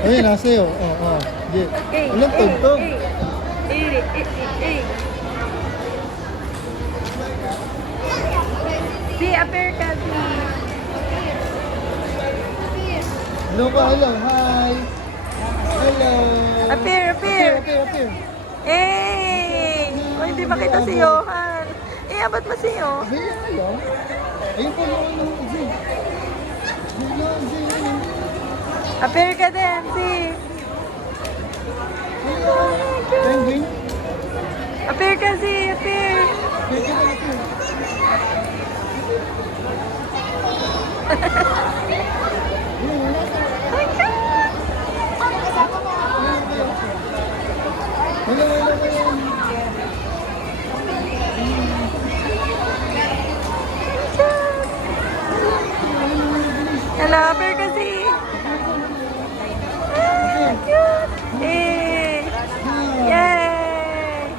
Ayun, nasa iyo. Oo. Di. Walang tugtog. Si, appear ka, si. Hello ka, hello. Hi. Hello. Appear. Appear. Eh! Oh, hindi makita si Johan. Eh, abot mo si Johan. Ayun, hello. Ayun po yung ano. Hello. Appear ka din, si. Penguin. Appear ka, si. Appear. Hello, appear ka, si. Ah, cute. Eh! Yay!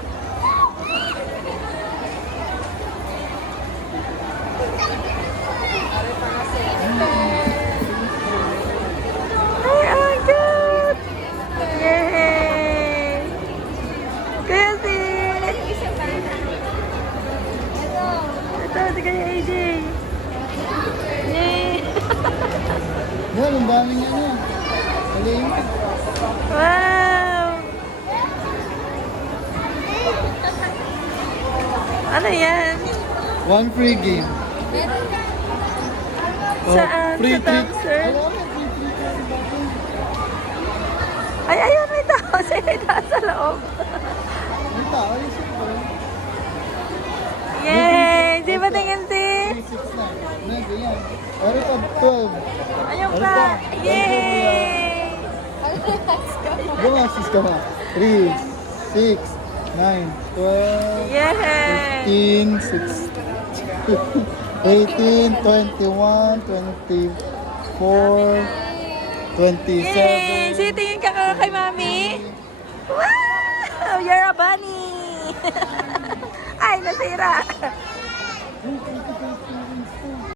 Ay, ang cute! Yay! Kaya si... Ito, si kaya AJ. Yay! Yan, ang daming ano. Olympic. Wow! Ano yan? One free game. Oh, Saan? free Sa treat. Thompson? Alam mo, free treat yan, bakit? Ay, ayun, may tao. May tao sa loob. May tao, yung simple. Yay! Di ba tingin si? 369. Nandito yan. Pero pag 12. Ayun pa. Yay! Gumasis ka na. 3, 6, 9, 12, Yay! 15, 18, 21, 24, 27. Yay! Sige, tingin ka kay Mami. Wow! You're a bunny! Ay, nasira!